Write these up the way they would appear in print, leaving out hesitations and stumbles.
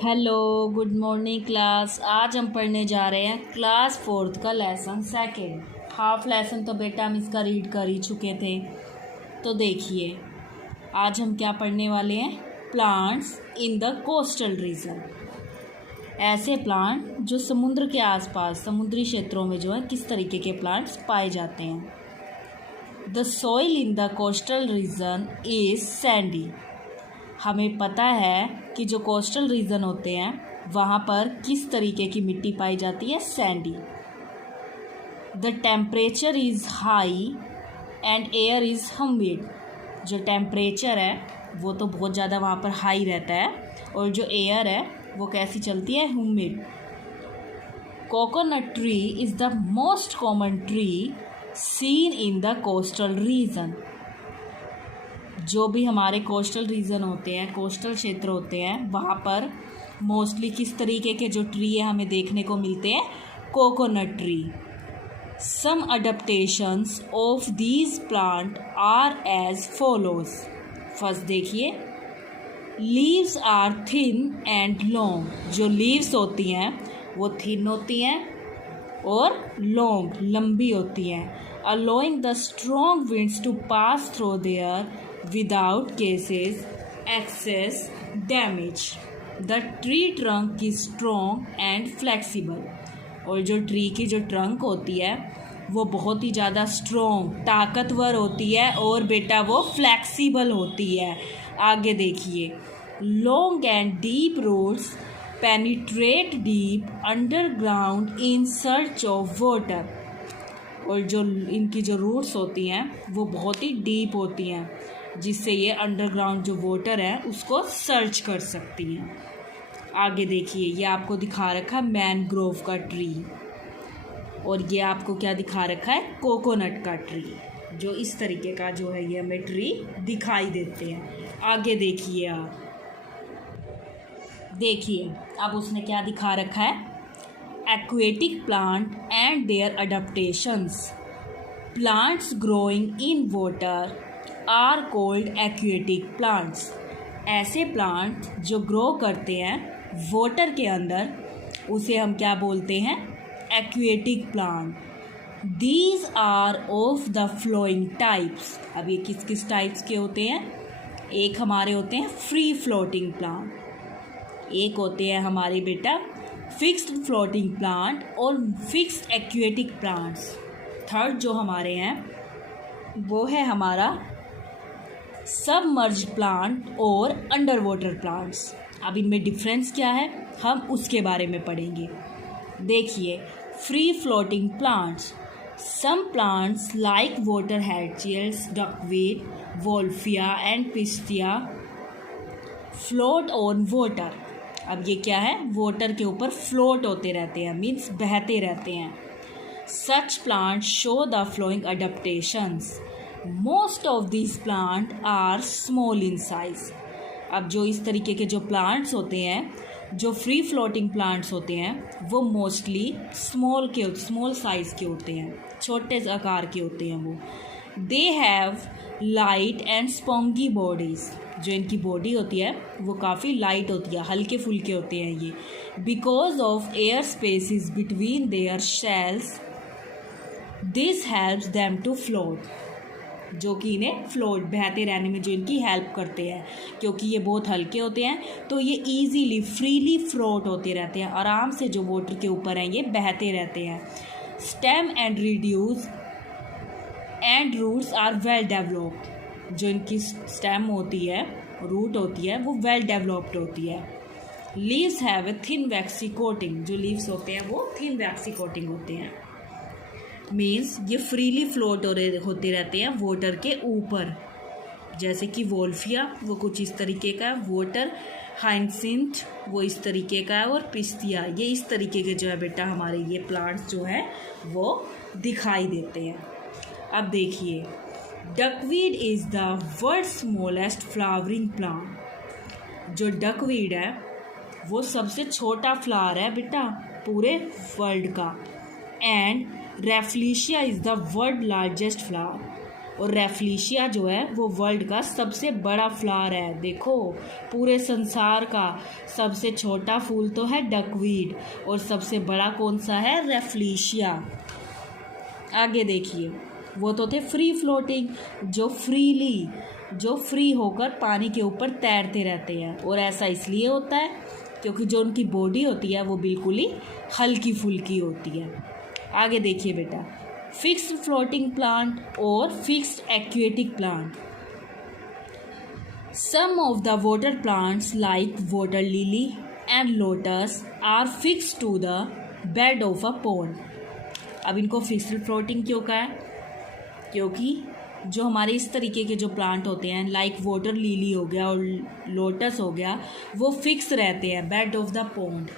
Hello, good morning class. आज हम पढ़ने जा रहे हैं क्लास फोर्थ का लेसन सेकेंड। हाफ लेसन तो बेटा हम इसका रीड कर ही चुके थे। तो देखिए आज हम क्या पढ़ने वाले हैं, plants in the coastal region. ऐसे प्लांट जो समुद्र के आसपास समुद्री क्षेत्रों में जो है किस तरीके के प्लांट्स पाए जाते हैं। The soil in the coastal region is Sandy. हमें पता है कि जो कोस्टल रीजन होते हैं वहाँ पर किस तरीके की मिट्टी पाई जाती है, Sandy. The temperature is high and air is humid. जो टेम्परेचर है वो तो बहुत ज़्यादा वहाँ पर हाई रहता है और जो एयर है वो कैसी चलती है, humid. Coconut tree is the most common tree seen in the coastal region. जो भी हमारे कोस्टल रीजन होते हैं, कोस्टल क्षेत्र होते हैं, वहाँ पर मोस्टली किस तरीके के जो ट्री है हमें देखने को मिलते हैं, coconut tree. Some adaptations of these plant are as follows. First देखिए, leaves are thin and long. जो लीव्स होती हैं वो थिन होती हैं और लॉन्ग लंबी होती हैं, allowing the strong winds to pass through there without cases excess damage. The tree trunk is strong and flexible. और जो ट्री की जो ट्रंक होती है वो बहुत ही ज़्यादा स्ट्रॉन्ग, ताकतवर होती है और बेटा वो फ्लेक्सिबल होती है। आगे देखिए, long and deep roots penetrate deep underground in search of water. और जो इनकी जो रूट्स होती हैं वो बहुत ही डीप होती हैं, जिससे ये अंडरग्राउंड जो वाटर है उसको सर्च कर सकती हैं। आगे देखिए, ये आपको दिखा रखा है मैनग्रोव का ट्री और ये आपको क्या दिखा रखा है, कोकोनट का ट्री। जो इस तरीके का जो है ये हमें ट्री दिखाई देते हैं। आगे देखिए आप, देखिए अब उसने क्या दिखा रखा है, aquatic plant and their adaptations. Plants growing in water are called aquatic plants. ऐसे प्लांट जो ग्रो करते हैं वाटर के अंदर उसे हम क्या बोलते हैं, aquatic plant. These are of the flowing types. अब ये किस किस टाइप्स के होते हैं, एक हमारे होते हैं फ्री फ्लोटिंग प्लांट, एक होते हैं हमारे बेटा फिक्स्ड फ्लोटिंग प्लांट और फिक्स्ड एक्वेटिक प्लांट्स। थर्ड जो हमारे हैं वो है हमारा सबमर्ज प्लांट और अंडर वाटर प्लांट्स। अब इनमें डिफरेंस क्या है हम उसके बारे में पढ़ेंगे। देखिए, free floating plants, some plants like water hyacinths, duckweed, wolffia and pistia float on water. अब ये क्या है, वाटर के ऊपर फ्लोट होते रहते हैं, मीन्स बहते रहते हैं। Such plant show the flowing adaptations. Most of this plant are small in size. अब जो इस तरीके के जो प्लांट्स होते हैं, जो फ्री फ्लोटिंग प्लांट्स होते हैं, वो मोस्टली स्मॉल साइज़ के होते हैं, छोटे आकार के होते हैं वो। They have light and spongy bodies. जो इनकी बॉडी होती है वो काफ़ी लाइट होती है, हल्के फुल्के होते हैं ये। Because of air spaces between their shells, this helps them to float. जो कि इन्हें फ्लोट, बहते रहने में जो इनकी हेल्प करते हैं, क्योंकि ये बहुत हल्के होते हैं तो ये ईजीली फ्रीली फ्लोट होते रहते हैं, आराम से जो वाटर के ऊपर हैं ये बहते रहते हैं। Stem and reduce and roots are well developed. जो इनकी स्टेम होती है, रूट होती है, वो वेल डेवलप्ड होती है। Leaves have a thin vaccine coating. जो लीव्स होते हैं वो थिन वैक्सी कोटिंग होते हैं, मीन्स ये फ्रीली फ्लोट होते रहते हैं वाटर के ऊपर। जैसे कि वोल्फिया वो कुछ इस तरीके का है, वाटर हाइसिंथ वो इस तरीके का है, और पिस्तिया ये इस तरीके के जो है बेटा हमारे ये प्लांट्स जो है वो दिखाई देते हैं। अब देखिए, duckweed is the world smallest flowering plant. जो डकवीड है वो सबसे छोटा फ्लावर है बेटा पूरे वर्ल्ड का। And rafflesia is the world largest flower. और रेफ्लिशिया जो है वो वर्ल्ड का सबसे बड़ा फ्लावर है। देखो, पूरे संसार का सबसे छोटा फूल तो है डकवीड और सबसे बड़ा कौन सा है? रेफ्लिशिया। आगे देखिए, वो तो थे फ्री फ्लोटिंग, जो फ्री होकर पानी के ऊपर तैरते रहते हैं। और ऐसा इसलिए होता है क्योंकि जो उनकी बॉडी होती है वो बिल्कुल ही हल्की फुल्की होती है। आगे देखिए बेटा, फिक्स्ड फ्लोटिंग प्लांट और fixed aquatic plant. Some of the water plants like water lily and lotus are fixed to the bed of a pond. अब इनको फिक्स्ड फ्लोटिंग क्यों कहा है? क्योंकि जो हमारे इस तरीके के जो प्लांट होते हैं लाइक वाटर लिली हो गया और लोटस हो गया, वो फिक्स रहते हैं बेड ऑफ द पॉन्ड,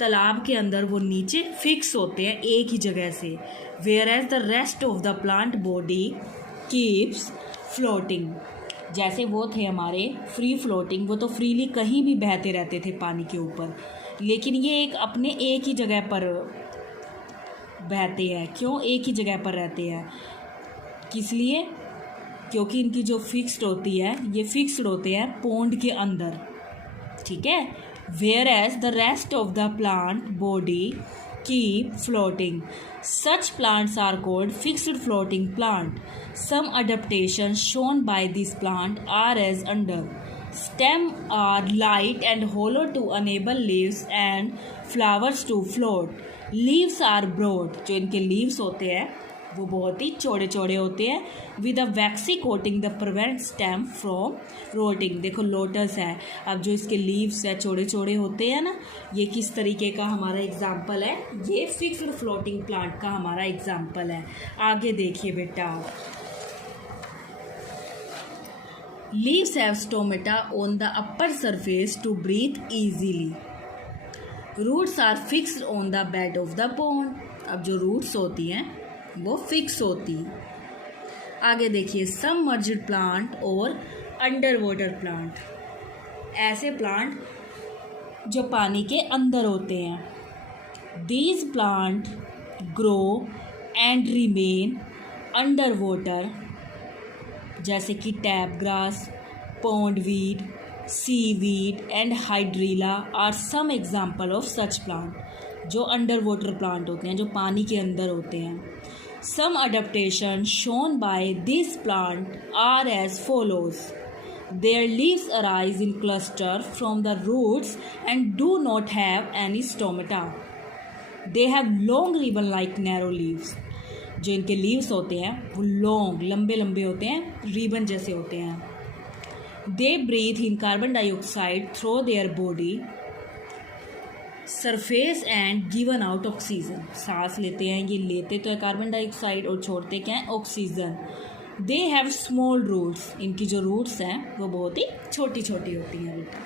तालाब के अंदर वो नीचे फिक्स होते हैं एक ही जगह से। Whereas the rest of the plant body keeps floating. जैसे वो थे हमारे फ्री फ्लोटिंग, वो तो फ्रीली कहीं भी बहते रहते थे पानी के ऊपर, लेकिन ये एक ही जगह पर बहते हैं। क्यों एक ही जगह पर रहते हैं? किस लिए? क्योंकि इनकी जो फिक्स्ड होती है, ये फिक्स्ड होते हैं पॉन्ड के अंदर, ठीक है। Whereas the rest of the plant body keep floating, such plants are called fixed floating plant. Some adaptations shown by this plant are as under. Stem are light and hollow to enable leaves and flowers to float. Leaves are broad, जो इनके leaves होते हैं वो बहुत ही चौड़े चौड़े होते हैं, with a waxy coating the prevent stem from rotting. देखो लोटस है, अब जो इसके लीव्स है चौड़े चौड़े होते हैं ना, ये किस तरीके का हमारा एग्जाम्पल है? ये फिक्स्ड फ्लोटिंग प्लांट का हमारा एग्जाम्पल है। आगे देखिए बेटा, leaves have stomata on the upper surface to breathe easily. Roots are fixed on the bed of the pond. अब जो रूट्स होती हैं वो फिक्स होती है। आगे देखिए, सबमर्ज्ड प्लांट और अंडर वाटर प्लांट। ऐसे प्लांट जो पानी के अंदर होते हैं। These plant grow and remain under water, जैसे कि tape grass, pond weed, sea weed and hydrilla are some example of such plant. जो अंडर वाटर प्लांट होते हैं, जो पानी के अंदर होते हैं। Some adaptations shown by this plant are as follows. Their leaves arise in cluster from the roots and do not have any stomata. They have long ribbon-like narrow leaves. जो इनके leaves होते हैं वो long, लंबे लंबे होते हैं, ribbon जैसे होते हैं. They breathe in carbon dioxide through their body surface and given out oxygen. सांस लेते हैं, ये लेते तो है कार्बन डाइऑक्साइड और छोड़ते क्या है? Oxygen. They have small roots, इनकी जो रूट्स हैं वो बहुत ही छोटी छोटी होती हैं बेटा।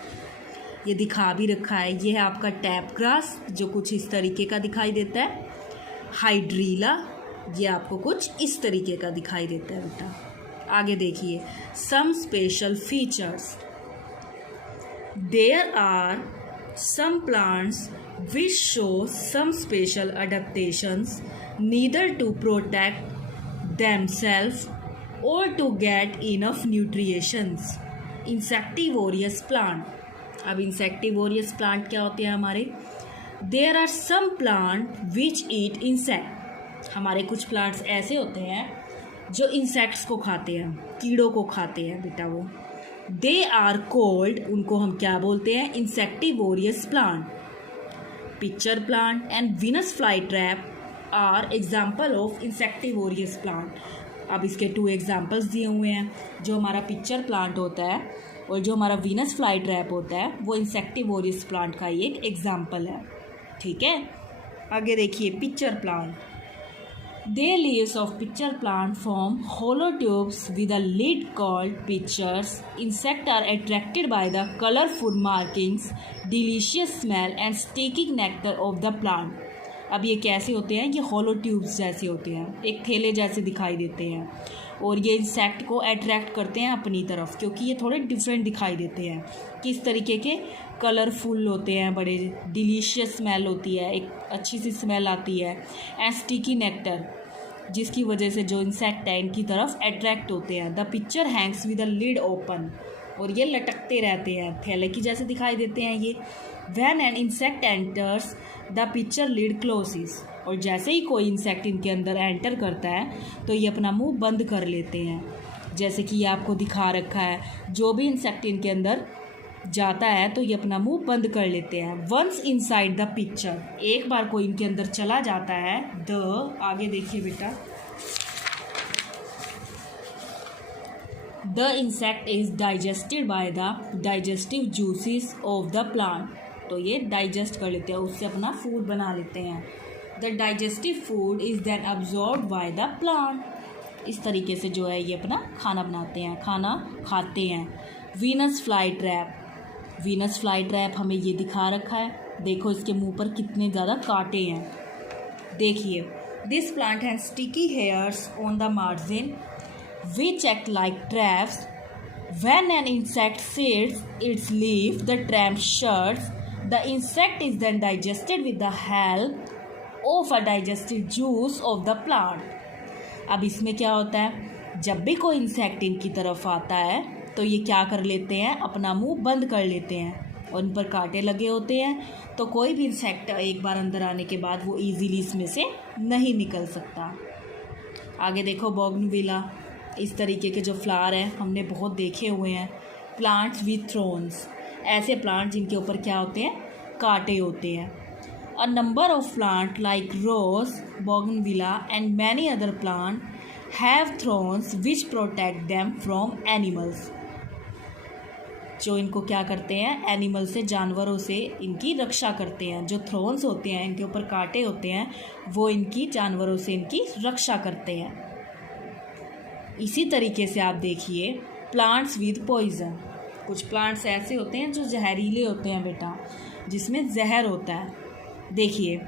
ये दिखा भी रखा है, ये है आपका टैप ग्रास जो कुछ इस तरीके का दिखाई देता है। हाइड्रीला ये आपको कुछ इस तरीके का दिखाई देता है बेटा। आगे देखिए, some special features. There are some plants which show some special adaptations neither to protect themselves or to get enough nutrients. Insectivorous plant. अब insectivorous plant क्या होते हैं हमारे? There are some plant which eat insect. हमारे कुछ plants ऐसे होते हैं जो insects को खाते हैं, कीड़ों को खाते हैं बेटा वो। दे आर कोल्ड, उनको हम क्या बोलते हैं? Insectivorous plant. Pitcher plant and Venus fly trap are example of insectivorous plant. अब इसके 2 एग्जाम्पल्स दिए हुए हैं। जो हमारा पिक्चर प्लांट होता है और जो हमारा वीनस फ्लाई ट्रैप होता है वो इंसेक्टिवोरियस प्लांट का ही एक एग्जाम्पल है, ठीक है। आगे देखिए, pitcher plant. The leaves of pitcher plant form hollow tubes with a lid called pitchers. Insects are attracted by the colorful markings, delicious smell and sticky nectar of the plant. अब ये कैसे होते हैं? ये hollow tubes जैसे होते हैं, एक थैले जैसे दिखाई देते हैं और ये इंसेक्ट को अट्रैक्ट करते हैं अपनी तरफ क्योंकि ये थोड़े डिफरेंट दिखाई देते हैं। किस तरीके के? कलरफुल होते हैं, बड़े डिलीशियस स्मेल होती है, एक अच्छी सी स्मेल आती है। एंड स्टिकी नेक्टर, जिसकी वजह से जो इंसेक्ट है इनकी तरफ अट्रैक्ट होते हैं। The picture hangs with the lid open, और ये लटकते रहते हैं, थैले की जैसे दिखाई देते हैं ये। When an insect enters the picture lid closes, और जैसे ही कोई इंसेक्ट इनके अंदर एंटर करता है तो ये अपना मुंह बंद कर लेते हैं। जैसे कि ये आपको दिखा रखा है, जो भी इंसेक्ट इनके अंदर जाता है तो ये अपना मुंह बंद कर लेते हैं। वंस इनसाइड द पिक्चर, एक बार कोई इनके अंदर चला जाता है, द, आगे देखिए बेटा, the insect is digested by the digestive juices of the plant, तो ये डाइजेस्ट कर लेते हैं, उससे अपना फूड बना लेते हैं। The digestive food is then absorb by the plant, इस तरीके से जो है ये अपना खाना बनाते हैं, खाना खाते हैं। Venus fly trap, Venus fly trap हमें ये दिखा रखा है, देखो इसके मुंह पर कितने ज़्यादा कांटे हैं। देखिए, this plant has sticky hairs on the margin which act like traps. When an insect seeds its leaf, the trap shuts. The insect is then digested with the help of a digestive juice of the plant. अब इसमें क्या होता है, जब भी कोई insect इनकी तरफ आता है तो ये क्या कर लेते हैं, अपना मुंह बंद कर लेते हैं, और इन पर कांटे लगे होते हैं, तो कोई भी इंसेक्ट एक बार अंदर आने के बाद वो इजीली इसमें से नहीं निकल सकता। आगे देखो, बोगनविला, इस तरीके के जो फ्लावर हैं हमने बहुत देखे हुए हैं। प्लांट्स विथ थ्रोन्स, ऐसे प्लांट जिनके ऊपर क्या होते हैं, कांटे होते हैं। A number of plant like rose, bougainvillea and many other plant have thorns which protect them from animals, जो इनको क्या करते हैं, एनिमल से, जानवरों से इनकी रक्षा करते हैं। जो थ्रोन्स होते हैं, इनके ऊपर कांटे होते हैं, वो इनकी जानवरों से इनकी रक्षा करते हैं। इसी तरीके से आप देखिए, प्लांट्स विद पॉइजन, कुछ प्लांट्स ऐसे होते हैं जो जहरीले होते हैं बेटा, जिसमें जहर होता है। देखिए,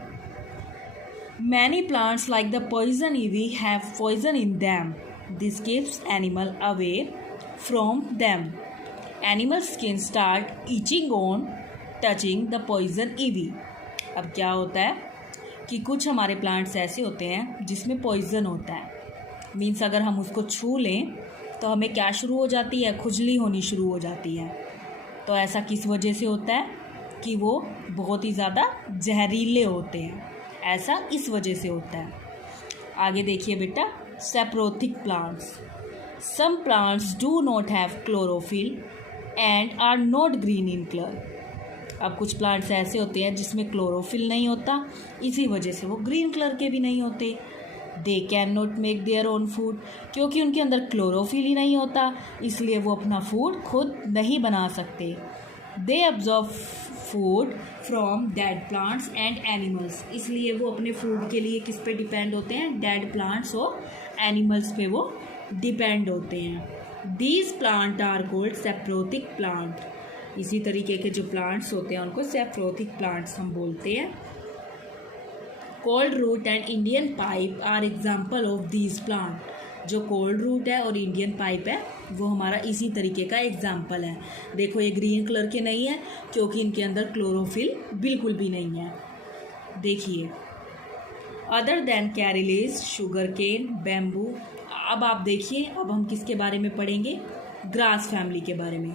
many plants like the poison ivy have poison in them, this keeps animal away from them. Animal skin start itching on touching the poison ivy. अब क्या होता है कि कुछ हमारे प्लांट्स ऐसे होते हैं जिसमें पॉइजन होता है, मीन्स अगर हम उसको छू लें तो हमें क्या शुरू हो जाती है, खुजली होनी शुरू हो जाती है। तो ऐसा किस वजह से होता है कि वो बहुत ही ज़्यादा जहरीले होते हैं, ऐसा इस वजह से होता है। आगे देखिए बेटा, saprophytic plants, some plants do not have chlorophyll and are not green in colour. अब कुछ प्लांट्स ऐसे होते हैं जिसमें क्लोरोफिल नहीं होता, इसी वजह से वो ग्रीन कलर के भी नहीं होते। They can not make their own food, क्योंकि उनके अंदर क्लोरोफिल ही नहीं होता, इसलिए वो अपना फूड खुद नहीं बना सकते। They absorb food from dead plants and animals, इसलिए वो अपने फूड के लिए किस पे डिपेंड होते हैं, डेड प्लांट्स और एनिमल्स पे वो डिपेंड होते हैं। These plant are called saprophytic plant, इसी तरीके के जो प्लांट्स होते हैं उनको सैप्रोथिक प्लांट्स हम बोलते हैं। Cold root and Indian pipe are example of these plant, जो कोल्ड रूट है और इंडियन पाइप है वो हमारा इसी तरीके का एग्जाम्पल है। देखो, ये ग्रीन कलर के नहीं है क्योंकि इनके अंदर क्लोरोफिल बिल्कुल भी नहीं है। देखिए, other than cereals, sugar cane, bamboo. अब आप देखिए, अब हम किसके बारे में पढ़ेंगे, ग्रास फैमिली के बारे में।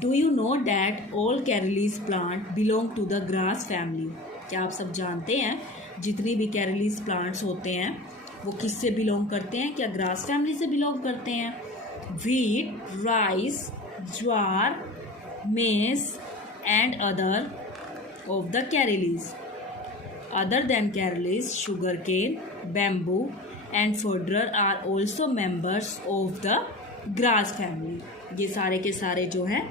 Do you know that all cereals plant belong to the grass family, क्या आप सब जानते हैं जितनी भी कैरिलीज प्लांट्स होते हैं वो किससे बिलोंग करते हैं, क्या ग्रास फैमिली से बिलोंग करते हैं। Wheat, rice, jowar, maize and other of the cereals. Other than cereals, sugar cane, bamboo and fodder are also members of the grass family. ये सारे के सारे जो हैं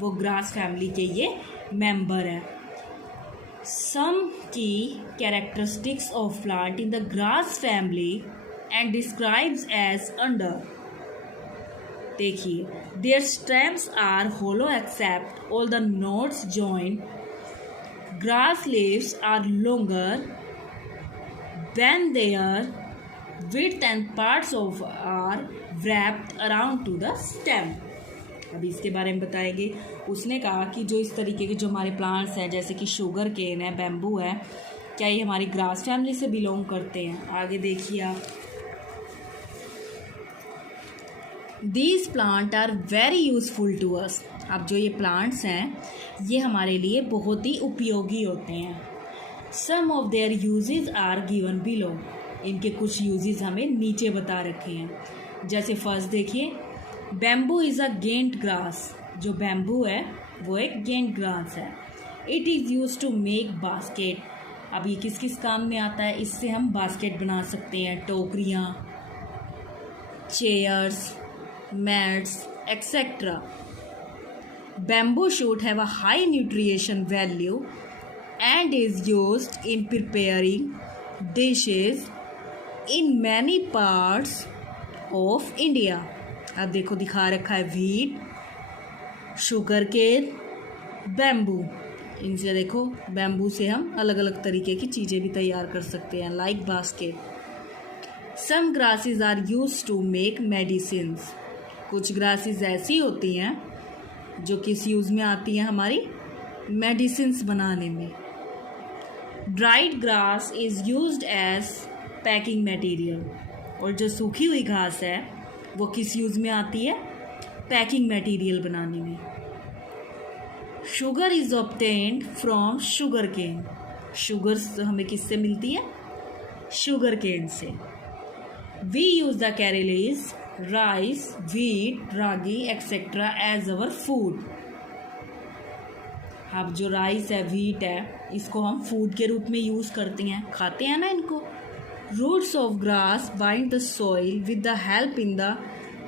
वो ग्रास फैमिली के ये मेंबर हैं। Some key characteristics of plant in the grass family and describes as under. देखिए, their stems are hollow except all the nodes join. Grass leaves are longer when their width and parts of are wrapped around to the stem. अभी इसके बारे में बताएंगे। उसने कहा कि जो इस तरीके के जो हमारे प्लांट्स हैं, जैसे कि शुगर केन है, बैम्बू है, क्या ये हमारी ग्रास फैमिली से बिलोंग करते हैं? आगे देखिए आप, these plant are very useful to us. अब जो ये प्लांट्स हैं ये हमारे लिए बहुत ही उपयोगी होते हैं। Some of their uses are given below. इनके कुछ यूजेज हमें नीचे बता रखे हैं। जैसे फर्स्ट देखिए, bamboo is a giant grass. जो बैम्बू है वो एक गेंट ग्रास है। It is use to make basket. अब ये किस किस काम में आता है? इससे हम बास्केट बना सकते हैं, टोकरियाँ, chairs, mats etcetera. Bamboo shoot have a high nutrition value and is used in preparing dishes in many parts of India. अब देखो दिखा रखा है व्हीट, शुगर केन, बैम्बू। इनसे देखो बैम्बू से हम अलग अलग तरीके की चीज़ें भी तैयार कर सकते हैं, like basket. Some grasses are use to make medicines. कुछ ग्रासेस ऐसी होती हैं जो किस यूज़ में आती हैं? हमारी मेडिसिन्स बनाने में। Dried grass is used as packing material. और जो सूखी हुई घास है वो किस यूज़ में आती है? पैकिंग मटेरियल बनाने में। Sugar is obtained from sugar cane. Sugar हमें किससे मिलती है? शुगर केन से। We use the cereals, rice, wheat, ragi etcetera as our food. अब जो राइस है, व्हीट है, इसको हम फूड के रूप में यूज़ करते हैं, खाते हैं ना इनको। Roots of grass bind the soil with the help in the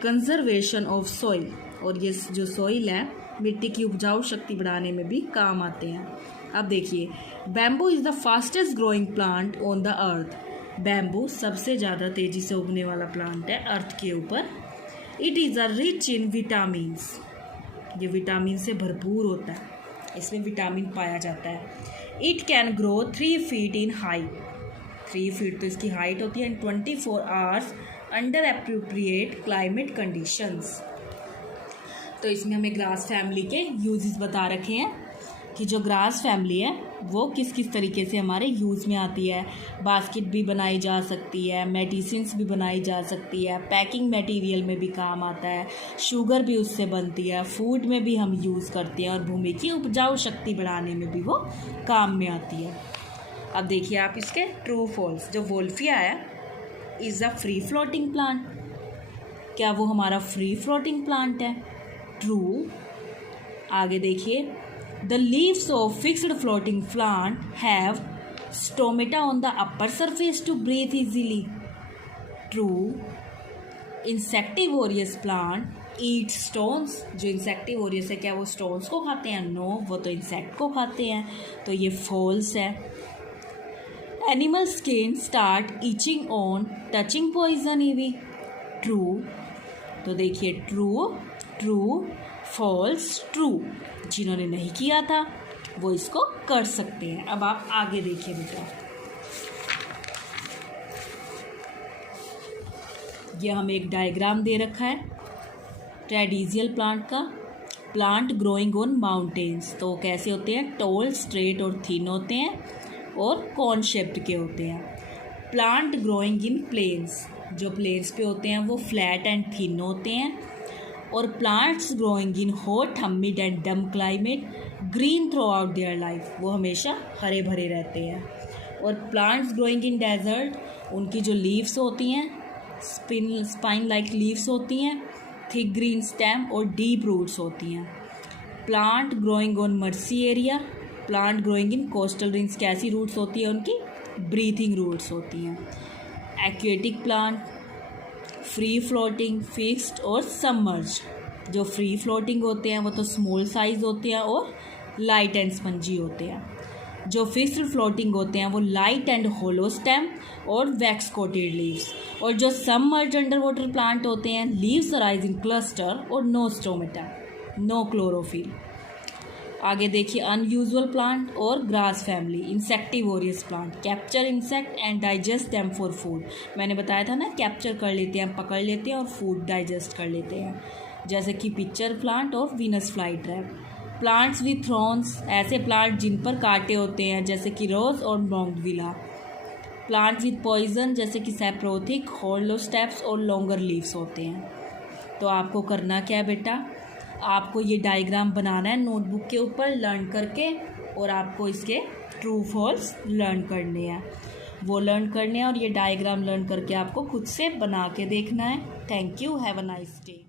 conservation of soil. और ये जो सॉइल है मिट्टी की उपजाऊ शक्ति बढ़ाने में भी काम आते हैं। अब देखिए, bamboo is the fastest growing plant on the earth. Bamboo सबसे ज़्यादा तेज़ी से उगने वाला प्लांट है अर्थ के ऊपर। It is a rich in vitamins. ये विटामिन से भरपूर होता है, इसमें विटामिन पाया जाता है। It can grow 3 feet in height. 3 feet तो इसकी हाइट होती है। इन 24 hours under appropriate climate conditions. तो इसमें हमें ग्रास फैमिली के यूजेस बता रखे हैं कि जो ग्रास फैमिली है वो किस किस तरीके से हमारे यूज़ में आती है। बास्केट भी बनाई जा सकती है, मेडिसिन्स भी बनाई जा सकती है, पैकिंग मटेरियल में भी काम आता है, शुगर भी उससे बनती है, फूड में भी हम यूज़ करते हैं और भूमि की उपजाऊ शक्ति बढ़ाने में भी वो काम में आती है। अब देखिए आप इसके ट्रू फॉल्स। जो वोल्फिया है is a free floating plant. क्या वो हमारा फ्री फ्लोटिंग प्लांट है? ट्रू। आगे देखिए, the leaves of fixed floating plant have stomata on the upper surface to breathe easily. True. Insectivorous plant eat stones. जो insectivorous है क्या वो stones को खाते हैं? No, वो तो insect को खाते हैं, तो ये false है। Animal skin start itching on touching poison ivy. True. तो देखिए true, true, false, true। जिन्होंने नहीं किया था वो इसको कर सकते हैं। अब आप आगे देखिए बेटा, ये हमें एक डायग्राम दे रखा है ट्रेडिजियल प्लांट का। Plant growing on mountains. तो कैसे होते हैं? टॉल, स्ट्रेट और थिन होते हैं और कॉन शेप्ड के होते हैं। Plant growing in plains. जो प्लेन्स पे होते हैं वो फ्लैट एंड थिन होते हैं। और plants growing in hot, humid and damp climate green throughout their life. वो हमेशा हरे भरे रहते हैं। और प्लांट्स ग्रोइंग इन डेजर्ट, उनकी जो लीव्स होती हैं स्पाइन लाइक लीव्स होती हैं, थिक ग्रीन स्टेम और डीप रूट्स होती हैं। Plant growing on mercy area. Plant growing in coastal range, कैसी रूट्स होती है उनकी? ब्रीथिंग रूट्स होती हैं। Aquatic plant free floating, fixed और सबमर्ज्ड। जो फ्री फ्लोटिंग होते हैं वो तो स्मॉल साइज होते हैं और लाइट एंड स्पंजी होते हैं। जो फिक्स्ड फ्लोटिंग होते हैं वो लाइट एंड होलो स्टेम और वैक्स कोटेड लीव्स। और जो सबमर्ज्ड अंडर वाटर प्लांट होते हैं, लीव्स अराइज इन क्लस्टर और नो स्टोमेटा, नो क्लोरोफिल। आगे देखिए, अनयूजुअल प्लांट और grass family. Insectivorous plant capture insect and digest them for food. मैंने बताया था ना, कैप्चर कर लेते हैं, पकड़ लेते हैं और फूड डाइजेस्ट कर लेते हैं, जैसे कि पिक्चर प्लांट और Venus fly trap. Plants with thorns, ऐसे प्लांट जिन पर कांटे होते हैं जैसे कि रोज और बोगनविला। प्लांट विथ पॉइजन जैसे कि सैप्रोथिक, हॉलो स्टेप्स और लॉन्गर लीव्स होते हैं। तो आपको करना क्या है बेटा, आपको ये डायग्राम बनाना है नोटबुक के ऊपर लर्न करके, और आपको इसके ट्रू फॉल्स लर्न करने हैं, वो लर्न करने हैं और ये डायग्राम लर्न करके आपको खुद से बना के देखना है। Thank you, have a nice day.